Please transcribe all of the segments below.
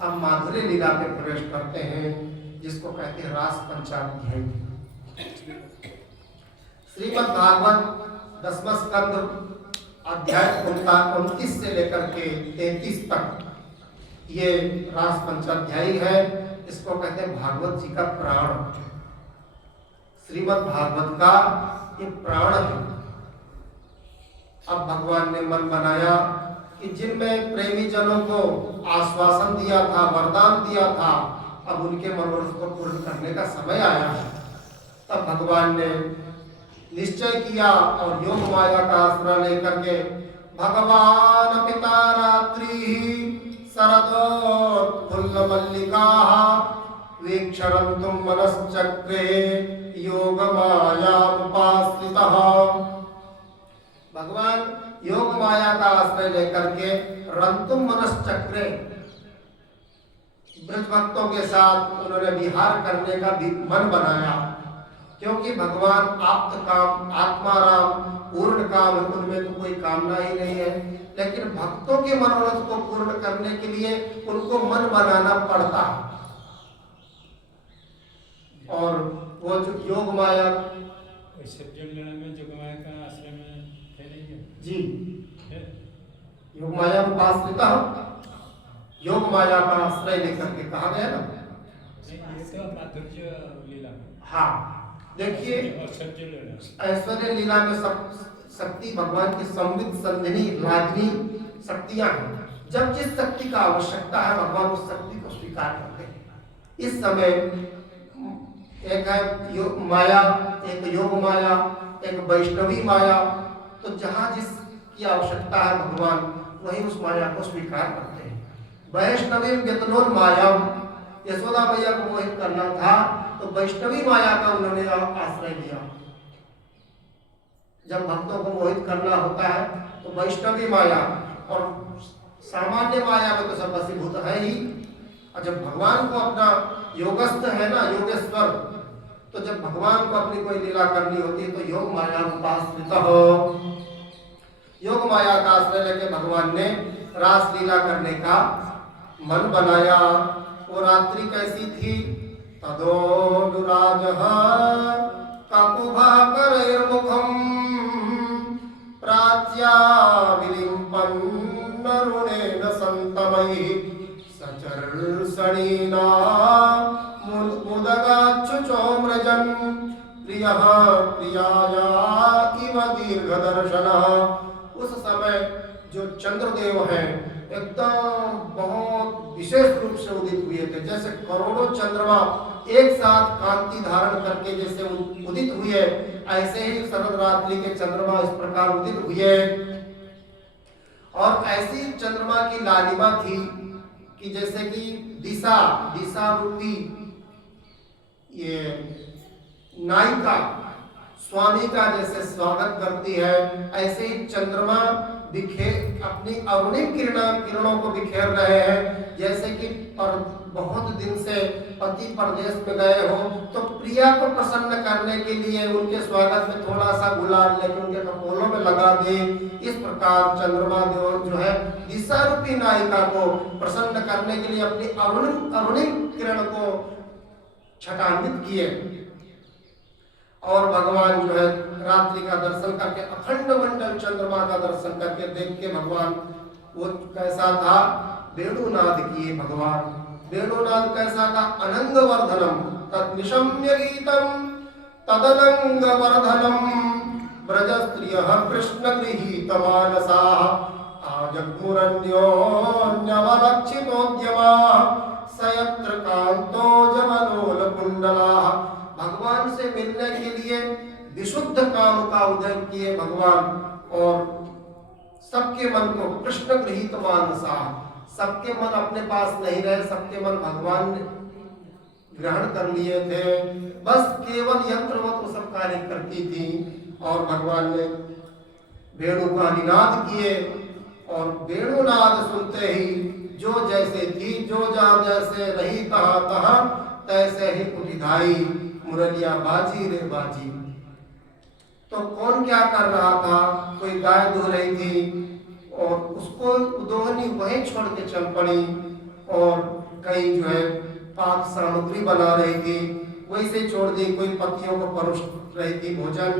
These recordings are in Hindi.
अब माधुर्य लीला पे प्रवेश करते हैं, जिसको कहते हैं रास पंचाध्यायी। श्रीमद् भागवत 10वां स्कंद अध्याय 29 से लेकर के 33 तक ये रास पंचाध्यायी है। इसको कहते हैं भागवत जी का प्राण। श्रीमद् भागवत का ये प्राण है। अब भगवान ने मन बनाया कि जिनमें प्रेमी जनों को आश्वासन दिया था, वरदान दिया था, अब उनके मनोरथ को पूर्ण करने का समय आया है। तब भगवान ने निश्चय किया और योग माया का आश्रय लेकर के भगवान पिता रात्रि शरदोत्फुल्ल मल्लिका वीक्षरन्तुम मनश्चक्रे योग माया उपाश्रितः। भगवान योग माया का आश्रय लेकर के रंतुम मनश्चक्रे ब्रज भक्तों के साथ उन्होंने विहार करने का भी मन बनाया, क्योंकि भगवान आप्त काम, आत्माराम, पूर्ण काम, उनमें तो कोई कामना ही नहीं है। लेकिन भक्तों के मनोरथ को पूर्ण करने के लिए उनको मन बनाना पड़ता है। और वो जो योग माया में योग माया का आश्रय में है नहीं है जी, योग माया उपाश्रिता, योग माया का आश्रय लेकर के कहा गया ना। माधुर्य लीला में हाँ, देखिए ऐश्वर्य लीला में सब शक्ति भगवान की संवित संधिनी रागिनी शक्तियां हैं। जब जिस शक्ति का आवश्यकता है भगवान उस शक्ति को स्वीकार करते हैं। इस समय एक है माया, एक योग माया, एक वैष्णवी माया। तो जहाँ जिसकी आवश्यकता है भगवान वही उस माया को स्वीकार करते हैं। वैष्णवी व्यतनोन माया, यशोदा मैया को मोहित करना था तो वैष्णवी माया का उन्होंने आश्रय लिया। जब भक्तों को मोहित करना होता है तो वैष्णवी माया, और सामान्य माया में तो सब वशीभूत है ही। और जब भगवान को अपना योगस्थ है ना, योगेश्वर, तो जब भगवान को अपनी कोई लीला करनी होती है तो योग माया उपाश्रित हो। योग माया का आश्रय लेके भगवान ने रास लीला करने का मन बनाया। वो रात्रि कैसी थी? तदोनुराजः ककुभाकरैर्मुखम् प्राच्या विलिम्पन्नरुणेन सन्तमैः सचर्षणीना मुदगाच्छुचोम्रजन् प्रियः प्रियाया इव दीर्घदर्शनः। उस समय जो चंद्रदेव हैं एकदम बहुत विशेष रूप से उदित हुए थे। जैसे करोड़ों चंद्रमा एक साथ कांति धारण करके जैसे उदित हुए, ऐसे ही शरद रात्रि के चंद्रमा इस प्रकार उदित हुए। और ऐसी चंद्रमा की लालिमा थी कि जैसे कि दिशा, दिशा रूपी ये नायिका स्वामी का जैसे स्वागत करती है, ऐसे ही चंद्रमा बिखेर अपनी अरुणिम किरणों को बिखेर रहे हैं। जैसे कि बहुत दिन से पति परदेश में गए हो तो प्रिया को प्रसन्न करने के लिए उनके स्वागत में थोड़ा सा गुलाल लेकर उनके कपोलों में लगा दे। इस प्रकार चंद्रमा देव जो है दिशा रूपी नायिका को प्रसन्न करने के लिए अपनी अरुणिम किरण को छटान्वित किए। और भगवान जो है रात्रि का दर्शन करके अखंड मंडल चंद्रमा का दर्शन करके देख के भगवान वो कैसा था? वेणुनाद किए भगवान। वेणुनाद कैसा था? अनंग वर्धनम तन्निशम्य गीतम तदनंग वर्धनम ब्रज स्त्रियः कृष्ण गृहीत मानसाः आजग्मुरन्योन्यवलक्षितोद्यमाः सयत्र कांतो जवलोल कुंडलाः। भगवान से मिलने के लिए विशुद्ध काम का उदय किए भगवान, और सबके मन को कृष्ण गृहीत मानसा, सबके मन अपने पास नहीं रहे, सबके मन भगवान ने ग्रहण कर लिए थे। बस केवल यंत्रवत वो सब कार्य करती थी। और भगवान ने वेणु का निनाद किए, और वेणुनाद सुनते ही जो जैसे थी, जो जहाँ जैसे रही तहाँ तहाँ तैसे ही उठिधाई मुरलिया बाजी रे बाजी। तो कौन क्या कर रहा था? कोई गाय दो रही थी और उसको दोहनी वहीं छोड़ के चल पड़ी, और कई जो है पाक सामग्री बना रही थी, वैसे छोड़ दी। कोई पतियों को परोस रही थी भोजन,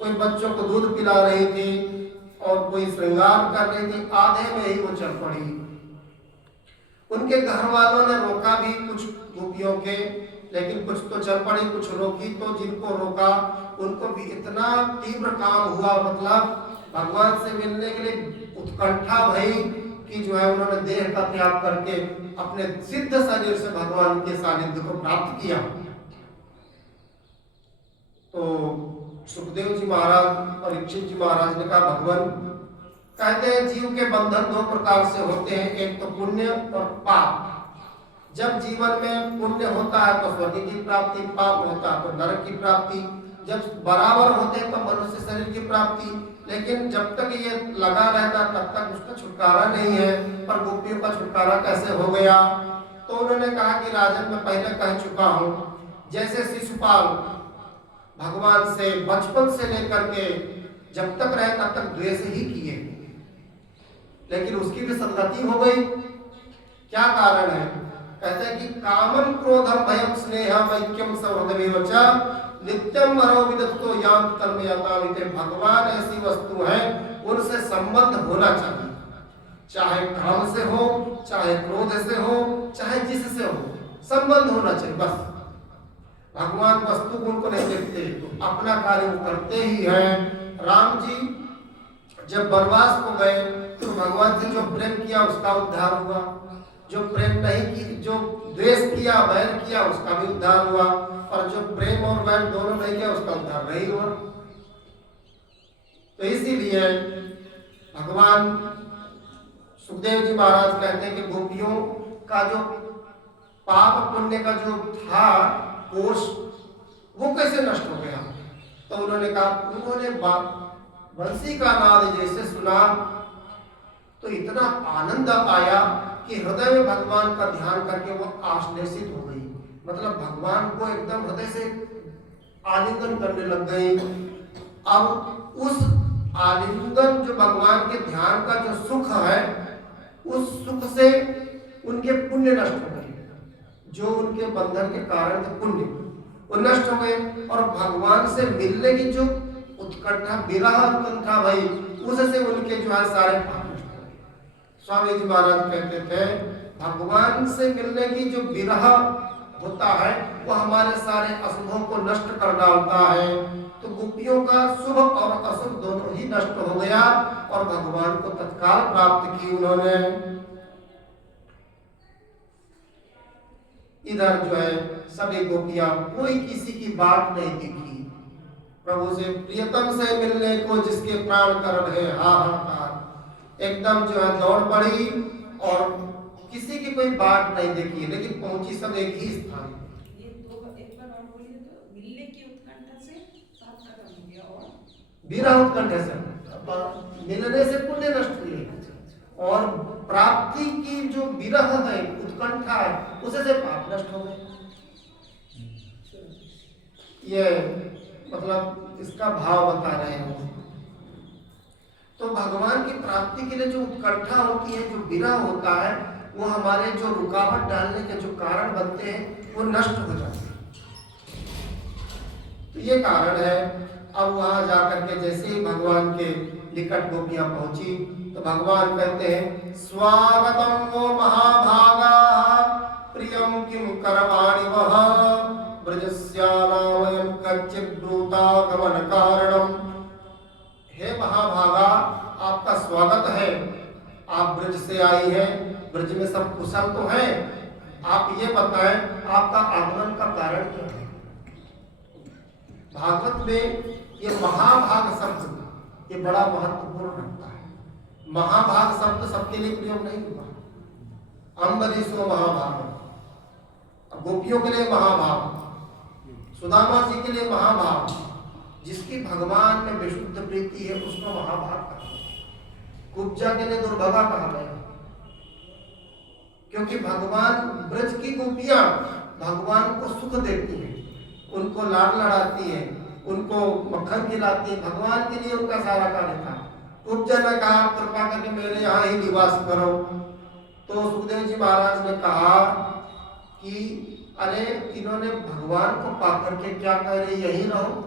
कोई बच्चों को दूध पिला रही थी और कोई श्रृंगार कर रही थी। आधे में ही वो चल पड़ी। उनके घर वालों ने रोका भी कुछ गोपियों के, लेकिन कुछ तो चल पड़ी, कुछ रोकी। तो जिनको रोका उनको भी इतना तीव्र काम हुआ, मतलब भगवान से मिलने के लिए उत्कंठा भई कि जो है उन्होंने देह का त्याग करके अपने सिद्ध शरीर से भगवान के सानिध्य को प्राप्त किया। तो सुखदेव जी महाराज, परीक्षित जी महाराज ने कहा, भगवान कहते हैं जीव के बंधन दो प्रकार से होते हैं, एक तो पुण्य और पाप। जब जीवन में पुण्य होता है तो स्वर्ग की प्राप्ति, पाप होता है तो नरक की प्राप्ति। जब बराबर होते हैं तो मनुष्य शरीर की प्राप्ति। लेकिन जब तक ये लगा रहता तब तक उसका छुटकारा नहीं है। पर गोपियों का छुटकारा कैसे हो गया? तो उन्होंने कहा कि राजन, मैं पहले कह चुका हूँ, जैसे शिशुपाल भगवान से बचपन से लेकर के जब तक रहे तब तक द्वेष ही किए, लेकिन उसकी भी सद्गति हो गई। क्या कारण है? कहते हैं कि कामं क्रोधम भयं स्नेहम ऐक्यम सौहृदमेव च नित्यम मरो विदत्तो यान्त तन्मयतामिते। भगवान ऐसी वस्तु है, उनसे संबंध होना चाहिए, चाहे काम से हो, चाहे क्रोध से हो, चाहे जिससे हो, संबंध होना चाहिए बस। भगवान वस्तु को उनको नहीं देखते, तो अपना कार्य वो करते ही हैं। राम जी जब वनवास को गए तो भगवान से जो प्रेम किया उसका उद्धार हुआ, जो प्रेम नहीं की, जो द्वेष किया, वैर किया, उसका भी उद्धार हुआ, और जो प्रेम और वैर दोनों नहीं किया उसका उद्धार नहीं हुआ। तो इसीलिए भगवान सुखदेव जी महाराज कहते हैं कि गोपियों का जो पाप पुण्य का जो था कोष, वो कैसे नष्ट हो गया? तो उन्होंने कहा, उन्होंने बंसी का नाद जैसे सुना तो इतना आनंद आया कि हृदय में भगवान का ध्यान करके वो आश्लेषित हो गई। मतलब भगवान को एकदम हृदय से आलिंगन करने लग गई। अब उस आलिंगन, जो भगवान के ध्यान का जो सुख है, उस सुख से उनके पुण्य नष्ट हो गए, जो उनके बंधन के कारण थे पुण्य, वो नष्ट हो गए। और भगवान से मिलने की जो उत्कंठा, विरह उत्कंठा भाई, उससे उनके जो है सारे पाप नष्ट हो गए। स्वामी जी महाराज कहते थे, भगवान से मिलने की जो विरह होता है वो हमारे सारे अशुभों को नष्ट कर डालता है। तो गोपियों का शुभ और अशुभ दोनों ही नष्ट हो गया और भगवान को तत्काल प्राप्त की उन्होंने। इधर जो है सभी गोपियां, कोई किसी की बात नहीं दिखी। प्रभु से, प्रियतम से मिलने को जिसके प्राण कर रहे हाहाकार, एकदम जो है दौड़ पड़ी और किसी की कोई बात नहीं देखी, लेकिन पहुंची सब एक ही स्थान। ये दो एक बार और बोलिए तो, मिलने की उत्कंठा से पाप खत्म हो गया और विरह उत्कंठा से, मिलने से पुण्य नष्ट हुए, और प्राप्ति की जो विरह है, उत्कंठा है, उसे से पाप नष्ट हो गए। ये मतलब इसका भाव बता रहे हैं। तो भगवान की प्राप्ति के लिए जो उत्कंठा होती है, जो विरह होता है, वो हमारे जो रुकावट डालने के जो कारण बनते हैं वो नष्ट हो जाते हैं। तो ये कारण है। अब वहां जाकर के जैसे ही भगवान के निकट गोपियां पहुंची तो भगवान कहते हैं, स्वागतम वो महाभागा प्रियम किम करवाणि वह ब्रजस्यानामयं कच्चित् ब्रूतागमन कारणम। हे महाभागा, आपका स्वागत है, आप ब्रज से आई हैं, ब्रज में सब कुशल तो है, आप ये बताएं आपका आगमन का कारण क्या है? भागवत में ये महाभाग शब्द ये बड़ा महत्वपूर्ण रखता है। महाभाग शब्द सबके लिए प्रयोग नहीं हुआ। अम्बरीशो महाभाग, गोपियों के लिए महाभाग, सुदामा जी के लिए महाभाग, जिसकी भगवान में विशुद्ध प्रीति है उसको महाभाग कहा। कुब्जा के लिए दुर्भगा कहा गया, क्योंकि भगवान ब्रज की गोपियां भगवान को सुख देती हैं, उनको लाड लड़ाती हैं, उनको मक्खन खिलाती है। भगवान के लिए उनका सारा कार्य था। कुब्जा ने कहा, कृपा करके मेरे यहाँ ही निवास करो। तो सुखदेव जी महाराज ने कहा कि अरे इन्होंने भगवान को पाकर के क्या कह रहे यही रहो,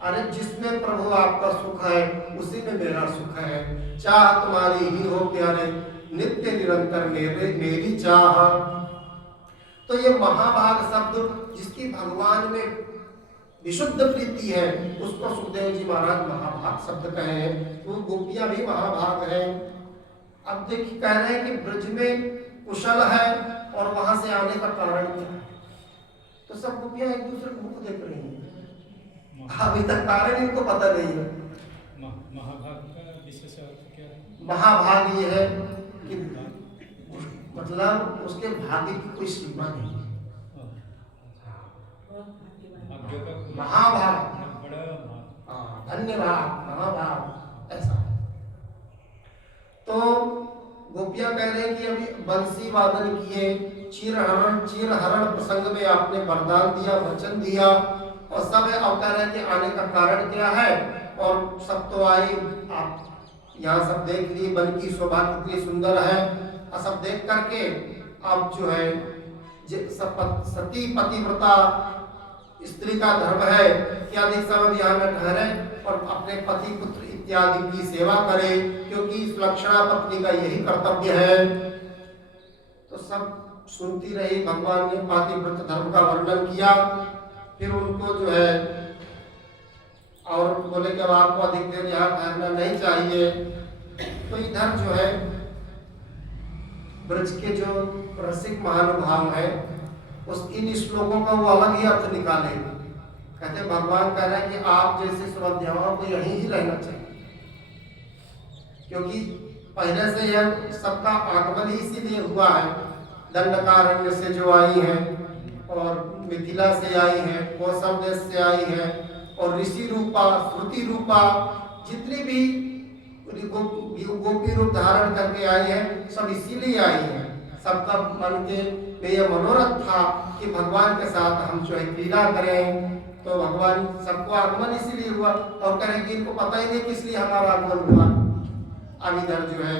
अरे जिसमें प्रभु आपका सुख है उसी में मेरा सुख है, चाह तुम्हारी ही हो प्यारे नित्य निरंतर मेरी चाह। तो ये महाभाग शब्द जिसकी भगवान में विशुद्ध प्रीति है उसको सुखदेव जी महाराज महाभाग शब्द कहे हैं। तो गोपियां भी महाभाग हैं। अब देखिए कह रहे हैं कि ब्रज में कुशल है और वहां से आने का कारण क्या है, तो सब गोपियां एक दूसरे को मुख देख रही हैं, अभी तक कारण इनको पता नहीं है। महाभाग का विशेष अर्थ क्या है? महाभाग ये है कि मतलब उसके भाग्य की कोई सीमा नहीं है। महाभाग, धन्यवाद, महाभाग ऐसा है। तो गोपियां कह रहे हैं कि अभी बंसी वादन किए, चीरहरण प्रसंग में आपने वरदान दिया, वचन दिया और सब है। अब कह रहे हैं कि आने का कारण क्या है, और सब तो आए, आप यहाँ सब देख लिए वन की शोभा कितनी सुंदर है, और सब देख करके अब जो है सती पतिव्रता स्त्री का धर्म है कि अधिक समय यहाँ में ठहरे और अपने पति पुत्र इत्यादि की सेवा करे, क्योंकि सुलक्षणा पत्नी का यही कर्तव्य है। तो सब सुनती रही। भगवान ने पातिव्रत धर्म का वर्णन किया, फिर उनको जो है और बोले कि अब आपको अधिक देर यहाँ ठहरना नहीं चाहिए। तो इधर जो है ब्रज के जो रसिक महानुभाव है उस इन श्लोकों का वो अलग ही अर्थ निकाले। कहते भगवान कह रहे हैं कि आप जैसे श्रद्धाओं को यहीं ही रहना चाहिए, क्योंकि पहले से यह सबका आगमन ही इसीलिए हुआ है। दंडकारण्य से जो आई है और मिथिला से आई है, कौशल देश से आई है, और ऋषि रूपा श्रुति रूपा जितनी भी गोपी रूप धारण करके आई है सब इसीलिए आई है। सबका मन के में यह मनोरथ था कि भगवान के साथ हम जो है क्रीड़ा करें। तो भगवान सबको आगमन इसीलिए हुआ, और करें कि इनको पता ही नहीं किस लिए हमारा आगमन हुआ। अब इधर जो है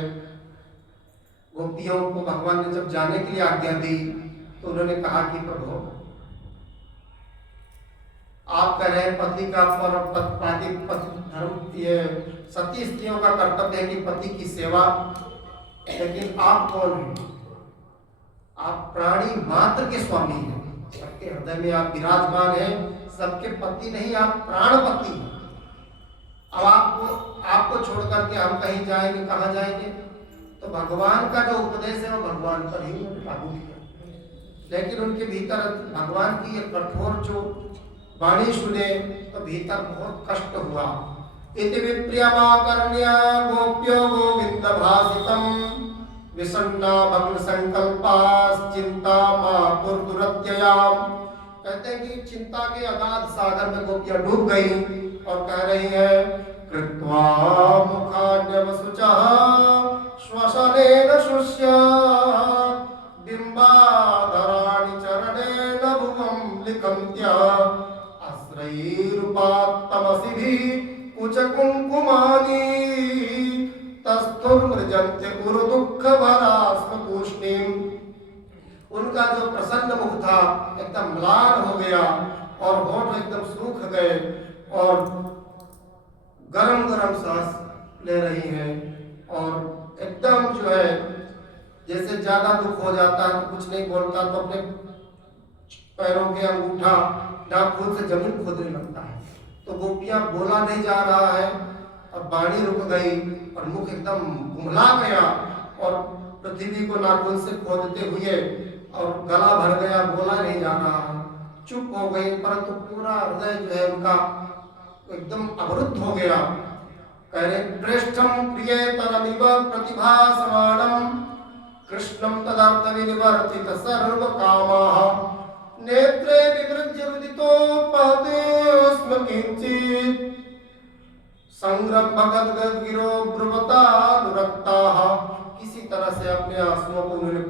गोपियों को भगवान ने जब जाने के लिए आज्ञा दी तो उन्होंने कहा कि प्रभु आप कह रहे हैं पति का धर्म, ये सती स्त्रियों का कर्तव्य है कि पति की सेवा, लेकिन आप कौन हैं? आप प्राणी मात्र के स्वामी हैं, सबके हृदय में आप विराजमान हैं, सबके पति नहीं, आप प्राणपति हैं। अब आपको छोड़ करके हम कहीं जाएंगे, कहाँ जाएंगे? तो भगवान का जो उपदेश है वो भगवान पर ही लागू किया, लेकिन उनके भीतर भगवान की एक कठोर जो वाणी सुने तो भीतर बहुत कष्ट हुआ। इति विप्रियमाकर्ण्य गोप्यो गोविंद भासितम विषण्णा भग्न संकल्पास चिंता मापुर्दुरत्ययाम। कहते हैं कि चिंता के अगाध सागर में गोपियां डूब गई और कह रही है कृत्वा मुखान्यवसुचः श्वसनेन शुष्य बिंबाधराणि चरणेन भुवं लिखन्त्य आश्रयैरुपात्तमसिभिः कुचकुंकुमानि तस्थुर्मृजन्ते उरुदुःखभरास्मतूष्णीम्। उनका जो प्रसन्न मुख था एकदम म्लान हो गया और होठ एकदम सूख गए और गरम गरम सांस ले रही हैं, और एकदम जो है जैसे ज्यादा दुख हो जाता है तो कुछ नहीं बोलता तो अपने पैरों के अंगूठा नाखून से जमीन खोदने लगता है। तो गोपियां बोला नहीं जा रहा है और वाणी रुक गई और मुख एकदम घुमला गया और पृथ्वी को नाखून से खोदते हुए और गला भर गया, बोला नहीं जा रहा, चुप हो गई, परंतु पूरा हृदय जो है उनका एकदम अवरुद्ध हो गया। कह रहे प्रेष्ठम प्रियतरमिव प्रतिभासमानम कृष्णम तदर्थ विनिवर्तित सर्व कामाः नेत्रे विवृज्य रुदितोपहते स्म किंचित् संग्रम भगत गिरो ब्रुवता अनुरक्ताः। किसी तरह से अपने आंसुओं को उन्होंने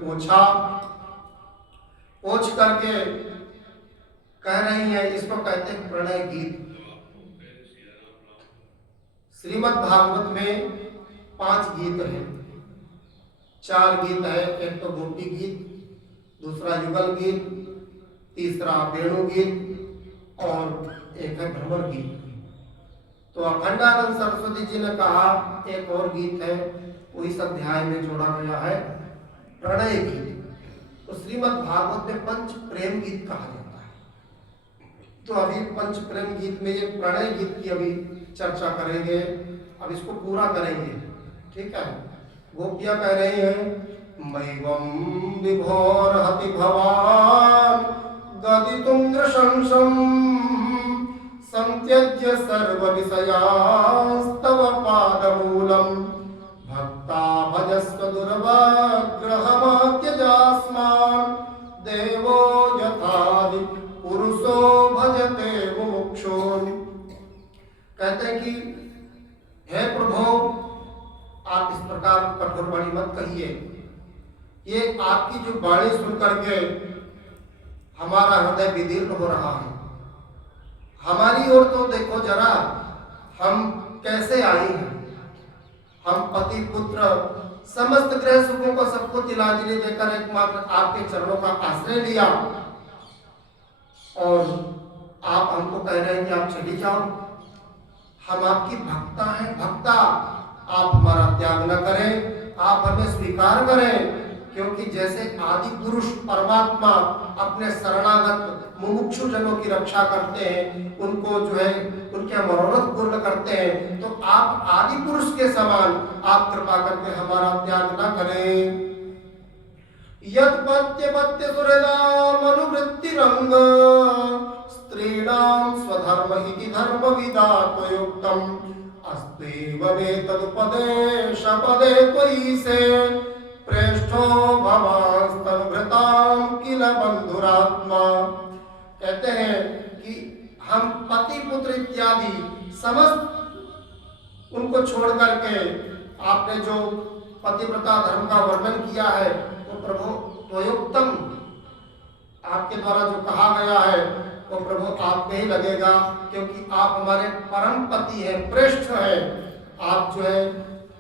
पोंछ करके कह रही है, इसको कहते हैं प्रणय गीत। श्रीमद् भागवत में 5 गीत हैं, 4 गीत है। एक तो गोपी गीत, दूसरा युगल गीत, तीसरा वेणु गीत और एक है भ्रमर गीत। तो अखंडानंद सरस्वती जी ने कहा एक और गीत है, वो इस अध्याय में जोड़ा गया है, प्रणय गीत। तो श्रीमद् भागवत में पंच प्रेम गीत कहा जाता है। तो अभी पंच प्रेम गीत में ये प्रणय गीत की अभी चर्चा करेंगे, अब इसको पूरा करेंगे, ठीक है। गोपियां कह रही हैं, मैवं विभोर हति भवान गदितुं नृशंसं संत्यज्य सर्व विषयास्तव पादमूलम् भक्ता भजस्व दुर्वाग्रहमात्यजास्मान् देवो यथादि पुरुषो भजते मुमुक्षून्। कहते हैं कि हे प्रभु, आप इस प्रकार कठोर वाणी मत कहिए। ये आपकी जो वाणी सुन करके हमारा हृदय विदीर्ण हो रहा है। हमारी ओर तो देखो जरा, हम कैसे आए हैं। हम पति पुत्र समस्त ग्रह सुखों को सबको तिलांजलि देकर एकमात्र आपके चरणों का आश्रय लिया, और आप हमको कह रहे हैं कि आप चली जाओ। हम आपकी भक्ता हैं, भक्ता। आप हमारा त्याग न करें, आप हमें स्वीकार करें, क्योंकि जैसे आदि पुरुष परमात्मा अपने शरणागत मुमुक्षु जनों की रक्षा करते हैं, उनको जो है उनके मनोरथ पूर्ण करते हैं, तो आप आदि पुरुष के समान आप कृपा करके हमारा त्याग न करें। यत्पत्य पत्य सुहृदाम अनुवृत्तिरंग स्त्रीणां स्वधर्म इति धर्म विधातयुक्तम् अस्तेव वेतदुपदेशपदे त्वयि से प्रेष्ठो भवास्तनुभृतां किल बंधुरात्मा। कहते हैं कि हम पति पुत्र इत्यादि समस्त उनको छोड़ करके आपने जो पतिव्रता धर्म का वर्णन किया है, तो प्रभु त्वयोक्तम, आपके द्वारा जो कहा गया है वो प्रभु आप में ही लगेगा, क्योंकि आप हमारे परम पति हैं, प्रेष्ठ हैं। आप जो है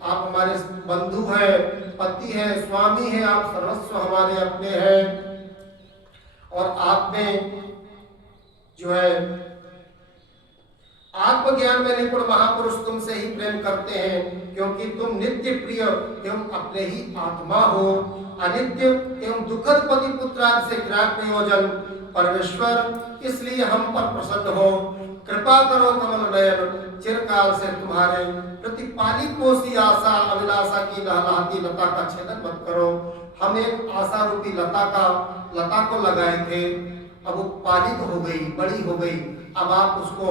आप हमारे बंधु हैं, पति हैं, स्वामी हैं, आप सर्वस्व हमारे अपने हैं। और आप में जो है आत्मज्ञान में निपुण महापुरुष तुमसे ही प्रेम करते हैं, क्योंकि तुम नित्य प्रिय एवं अपने ही आत्मा हो। अनित्य एवं दुखद पति पुत्रादि से क्या प्रयोजन परमेश्वर, इसलिए हम पर प्रसन्न हो। कृपा करो कमल नयन, चिरकाल से तुम्हारे प्रतिपाली पोसी आशा अभिलाषा की लहलहाती लता का छेदन मत करो। हम एक आशा रूपी लता को लगाए थे, अब वो पालित हो गई, बड़ी हो गई, अब आप उसको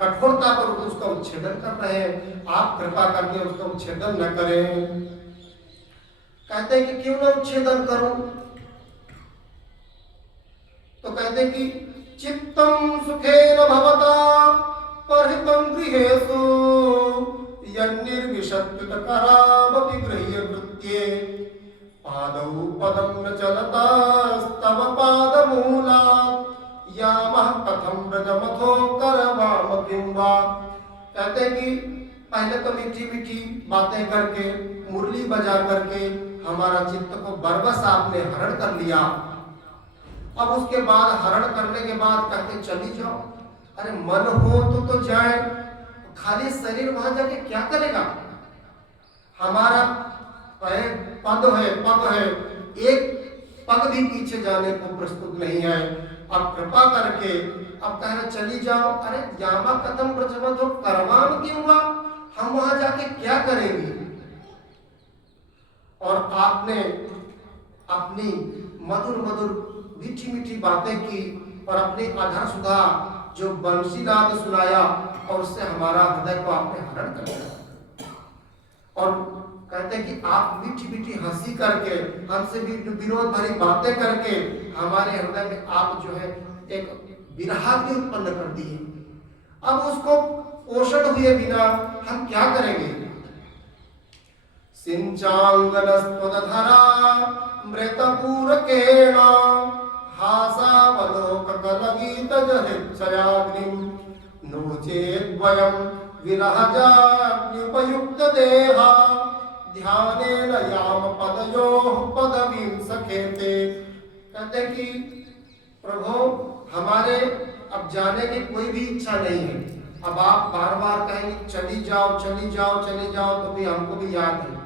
कठोरता पर उसका उच्छेदन कर रहे हैं। आप कृपा करके उसका उच्छेदन न करें। कहते हैं कि क्यों ना उच्छेदन करूं, तो कहते हैं कि चित्तम सुखेन भवता परिहितं गृहेषु यन्निर्विशत्युत करावपि गृह्य कृत्ये पादौ पदं न चलतास्तव पादमूलात् यामः कथं व्रजमथो करवाम किं वा। कहते हैं कि पहले तो मीठी मीठी बातें करके, मुरली बजा करके हमारा चित्त को बरबस आपने हरण कर लिया। अब उसके बाद हरण करने के बाद कहते चली जाओ। अरे मन हो तो जाए, खाली शरीर वहां जाके क्या करेगा। हमारा पद है, एक पग भी पीछे जाने को प्रस्तुत नहीं है। अब कृपा करके अब कह रहे चली जाओ। अरे यामा कदम प्रचमत हो करवाम क्यों हुआ, हम वहां जाके क्या करेंगे। और आपने अपनी मधुर मधुर मीठी मीठी बातें की और अपनी अधर सुधा जो बंसीनाद सुनाया, और उससे हमारा हृदय को आपने हरण कर दिया। और कहते हैं कि आप मीठी मीठी हंसी करके, हमसे भी विरोध भरी बातें करके हमारे हृदय में आप जो है एक विरह भी उत्पन्न कर दिए। अब उसको पोषण हुए बिना हम क्या करेंगे। सिंचांगनस्त्वदधरा मृतपूरकेण हासावलोककलगीतजहृच्छयाग्निं नो चेद्वयं विरहजाग्न्युपयुक्तदेहा ध्यानेन याम पदयोः पदवीं सखेते। कहते हैं कि प्रभु हमारे अब जाने की कोई भी इच्छा नहीं है, अब आप बार बार कहेंगे चली जाओ चली जाओ चली जाओ, तो भी हमको भी याद है,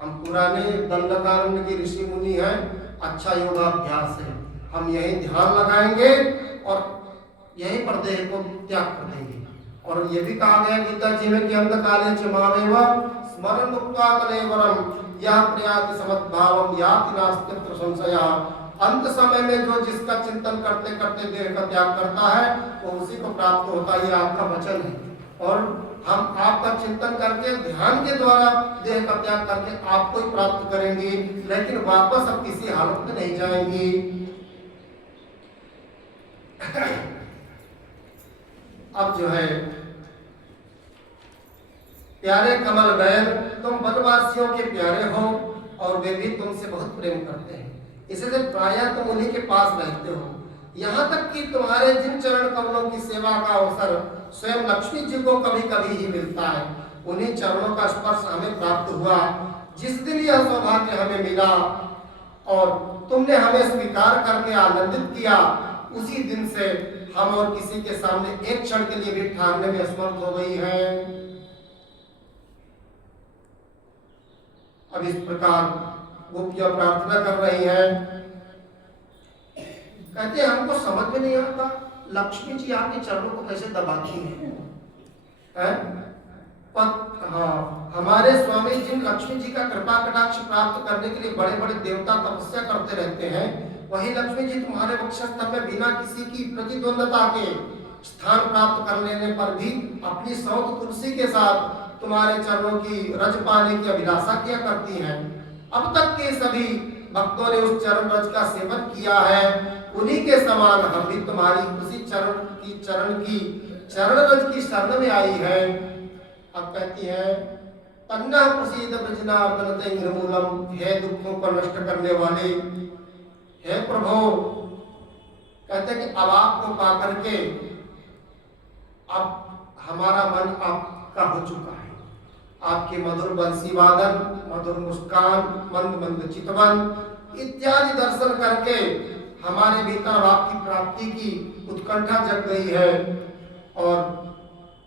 हम पुराने दंडकारण्य के ऋषि मुनि हैं, अच्छा योगाभ्यास है, हम यही ध्यान लगाएंगे और यही पर देह को त्याग कर देंगे। और ये भी कहा गया गीता जी में कि अंधकाले च मामेव स्मरण मुक्त्वा कलेवरम या प्रयाति समद्भावम याति नास्त्यत्र संशयः। अंत समय में जो जिसका चिंतन करते करते देह का त्याग करता है वो उसी को प्राप्त होता है, ये आपका वचन है। और हम आपका चिंतन करके ध्यान के द्वारा देह का त्याग करके आपको ही प्राप्त करेंगे, लेकिन वापस अब किसी हालत में नहीं जाएंगे। अब जो है प्यारे कमल नयन, तुम वनवासियों के प्यारे हो और वे भी तुमसे बहुत प्रेम करते हैं, इसलिए प्रायः तुम उन्हीं के पास रहते हो। यहाँ तक कि तुम्हारे जिन चरण कमलों की सेवा का अवसर स्वयं लक्ष्मी जी को कभी कभी ही मिलता है, उन्हीं चरणों का स्पर्श हमें प्राप्त हुआ। जिस दिन यह सौभाग्य हमें मिला और तुमने हमें स्वीकार करके आनंदित किया, उसी दिन से हम और किसी के सामने एक क्षण के लिए भी ठहरने में असमर्थ हो गई है। अब इस प्रकार गोपियां प्रार्थना कर रही हैं, कहते हैं हमको समझ में नहीं आता लक्ष्मी जी आपके चरणों को कैसे दबाती हैं? हाँ, हमारे स्वामी जिन लक्ष्मी जी का कृपा कटाक्ष प्राप्त करने के लिए बड़े बड़े देवता तपस्या करते रहते हैं, वही लक्ष्मी जी तुम्हारे वक्षस्थल में बिना किसी की प्रतिद्वंदता के स्थान प्राप्त कर लेने पर भी अपनी सौत तुलसी के साथ तुम्हारे चरणों की रज पाने की अभिलाषा किया करती हैं। अब तक के सभी भक्तों ने उस चरण रज का सेवन किया है, उन्हीं के समान हम भी तुम्हारी उसी चरण रज की शरण में आई है। अब कहती है तन्नः प्रसीद ब्रजनार्दन ते निर्मूलम, हे दुखों को नष्ट करने वाले, हे प्रभु। कहते हैं कि अब आपको पाकर के अब हमारा मन आपका हो चुका है, आपके मधुर बंसी वादन, मधुर मुस्कान, मंद मंद चितवन इत्यादि दर्शन करके हमारे भीतर आपकी प्राप्ति की उत्कंठा जग गई है, और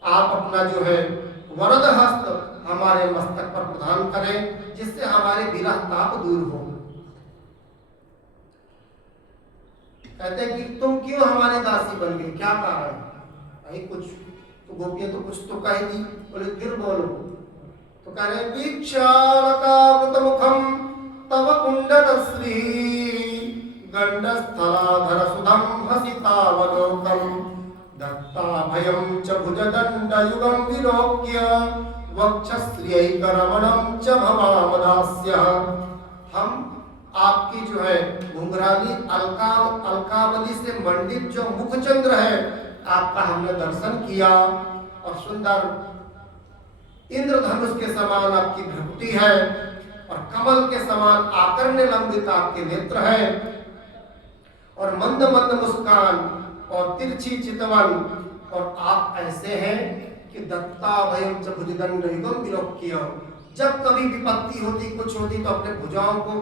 आप अपना जो है वरद हस्त हमारे मस्तक पर प्रदान करें, जिससे हमारे विरह ताप दूर हो। कहते हैं कि तुम क्यों हमारी दासी बन गई, क्या कारण? भाई कुछ तो गोपियां तो कुछ तो कहेगी, बोले फिर बोलो। तो कह रहे वीक्षालकावृत मुखम तव कुंडलश्री गंडस्थलाधर सुधम हसितावलोकम दत्ताभयं च भुजदण्डयुगं विलोक्य वक्षश्रियैकरमणं च भवामदास्यः। हम आपकी जो है घुंघराली अलकावली से मंडित जो मुखचंद्र है, आपका हमने दर्शन किया, और सुंदर इंद्रधनुष के समान आपकी भ्रुकुटी है, और कमल के समान आकर्ण्य लंबित आपके नेत्र है, और मंद मंद मुस्कान और तिरछी चितवन, और आप ऐसे हैं कि दत्ताभयं च भुजदण्डयुगं विलोक्य। जब कभी विपत्ति होती, कुछ होती, तो अपने भुजाओं को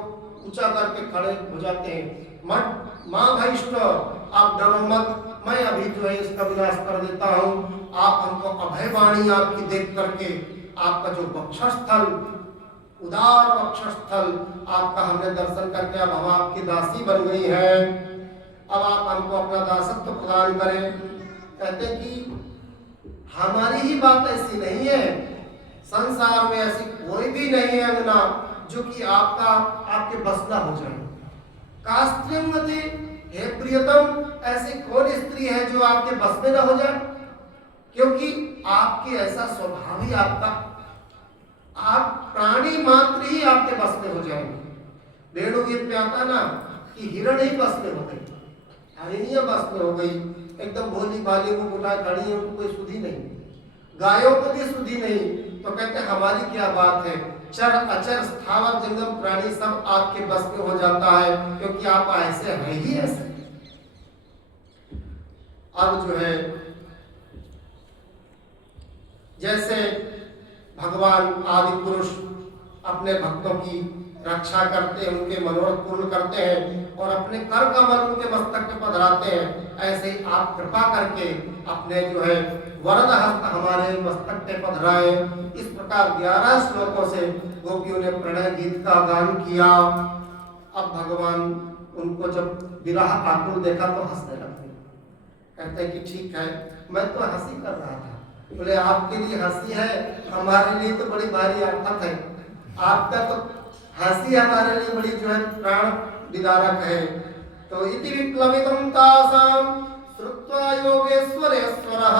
ऊंचा करके खड़े हो जाते हैं, मत मां भैष्ट आप डरो मत, मैं अभी जो है इसका विनाश कर देता हूँ। आप हमको अभय वाणी आपकी देख करके, आपका जो वक्षस्थल उदार वक्षस्थल आपका हमने दर्शन करके अब हम आपकी दासी बन गई है, अब आप हमको अपना दासत्व प्रदान करें। कहते कि हमारी ही बात ऐसी नहीं है, संसार में ऐसी कोई भी नहीं है अंगना जो कि आपके बस ना हो जाए। कास्त्रियंगते, हे प्रियतम, ऐसी कौन स्त्री है जो आपके बस में ना हो जाए? क्योंकि आपकी ऐसा स्वभाव ही आपका, आप प्राणी मात्र ही आपके बस में हो जाएंगे। वेणुगीत में आता ना कि हिरण ही बस में हो गई, हरिणियां बस में हो गई, एकदम भोली भाली को उठा खड़ी है, उनको कोई सुधी नहीं, गायों को भी सुधी नहीं। तो कहते हमारी क्या बात है, चर अचर स्थावर जंगम प्राणी सब आपके बस में हो जाता है, क्योंकि आप ऐसे हैं ही ऐसे। अब जो है जैसे भगवान आदि पुरुष अपने भक्तों की रक्षा करते हैं, उनके मनोरथ पूर्ण करते हैं और अपने कर कमल उनके मस्तक पे पधराते हैं। ऐसे ही आप कृपा करके अपने जो है वरद हस्त हमारे मस्तक पे पधराए। इस प्रकार 11 श्लोकों से गोपियों ने प्रणय गीत का गान किया। अब भगवान उनको जब विरह आकुल देखा तो हंसने लगे, कहते हैं कि ठीक है, मैं तो हंसी कर रहा था। बोले आपके लिए हंसी है, हमारे लिए तो बड़ी भारी आफत है। आपका तो हंसी हमारे लिए बड़ी जो है प्राण विदारक है। तो इति विप्लवितं तासां श्रुत्वा योगेश्वरेश्वरः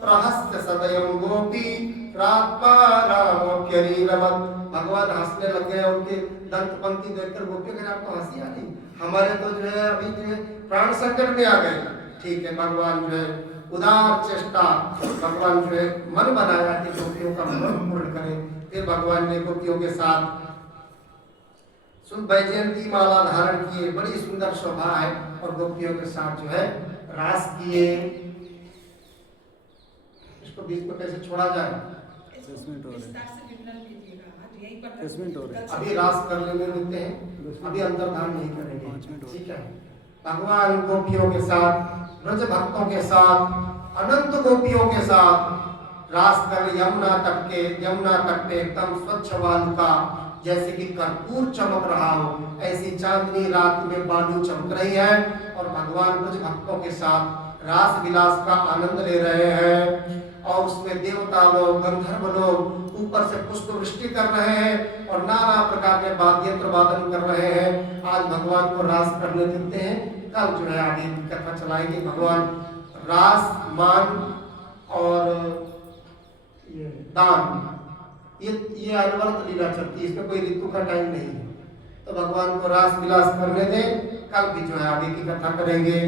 प्रहस्य सदयं गोपी रात्मा रामोप्यरीरमत्। भगवान हंसने लग गए, उनके दंत पंक्ति देखकर गोपी कह आपको हंसी आ रही, हमारे तो जो है अभी जो है प्राण संकट में आ गए। ठीक है, भगवान जो है उदार चेष्टा, भगवान जो है मन बनाया कि गोपियों का मन पूर्ण करें। फिर भगवान ने गोपियों के साथ वैजयंती माला धारण किए, बड़ी सुंदर शोभा है, और गोपियों के साथ जो है रास किए। इसको बीच में कैसे छोड़ा जाए? अभी रास कर लेते हैं, अभी अंतर्धान नहीं करेंगे। ठीक है, भगवान गोपियों के साथ, ब्रज भक्तों के साथ, अनंत गोपियों के साथ रास कर यमुना तट पे एकदम स्वच्छ वालुका, जैसे कि कर्पूर चमक रहा हो, ऐसी चांदनी रात में बालू चमक रही है और भगवान ब्रज भक्तों के साथ रास विलास का आनंद ले रहे हैं। और उसमें देवता लोग, गंधर्व लोग ऊपर से पुष्प वृष्टि कर रहे हैं और नाना प्रकार के वाद्यंत्र वादन कर रहे हैं। आज भगवान को रास करने देते हैं, कल जो है आगे कथा चलाएंगे। भगवान रास, मान और ये दान, ये अनवरत लीला चलती है, इसमें कोई ऋतु का टाइम नहीं है। तो भगवान को रास विलास करने दें, कल भी जो है आगे की कथा करेंगे।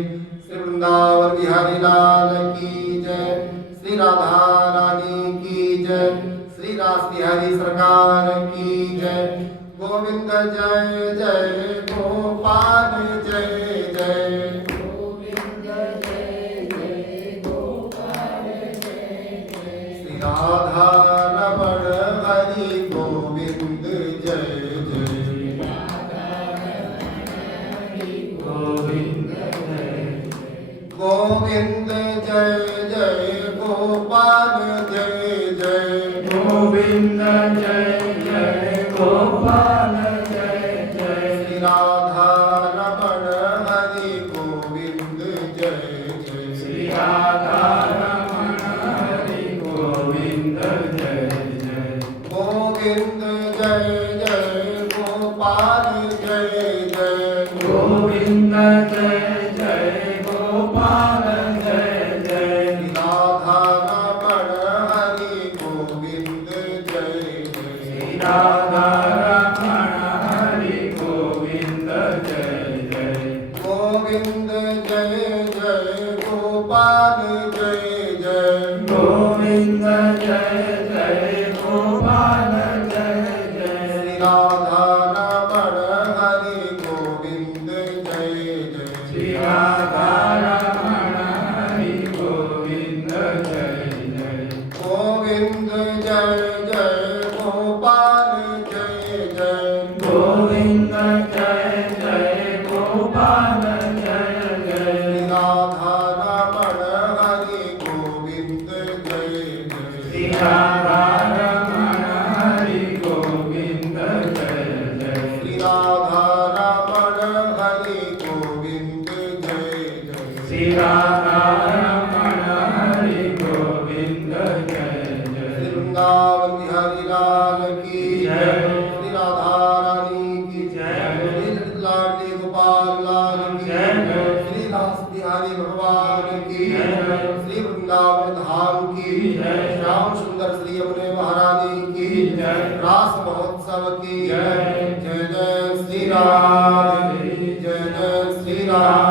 श्री वृंदावन बिहारी लाल की जय, श्री राधा रानी की जय, श्री रास बिहारी सरकार की जय। गोविंद जय जय गोपाल जय जय, गोविंद जय जय गोपाल जय जय। श्री राधा रमण हरि गोविंद जय जय, गोविंद जय जय गोपाल जय जय, गोविंद जय जय गोपाल जय जय। श्री राधा रमण हरि गोविंद जय जय, श्री राधा रमण हरि गोविंद जय जय। गोविंद जय जय गोपाल जय जय, गोविंद जय जय गोपाल जय जय। श्री राधा रमण हरि गोविंद जय जय, श्री राधा रमण हरि गोविंद जय जय। गोविंद जय जय गोपाल जय जय, गोविंद जय जय गोपाल जय जय। श्री राधा रमण हरि गोविंद जय जय, श्री राधा रमण हरि गोविंद जय जय। गोविंद जय जय गोपाल जय जय, गोविंद जय जय गोपाल जय जय। श्री राधा रमण हरि गोविंद जय जय, श्री राधा रमण हरि गोविंद जय जय। श्री राधा रमण हरि गोविंद जय जय, श्री राधा रमण हरि गोविंद जय जय। श्री वृंदावन बिहारी लाल की जय, श्री राधा रानी की जय, श्री लाडली गोपाल लाल की जय, श्री दास बिहारी भगवान की जय, श्री वृंदावन धाम की जय, श्याम सुंदर श्री यमुने महारानी की जय, रास महोत्सव की जय। जय जय श्री राम, जय जय श्री राम।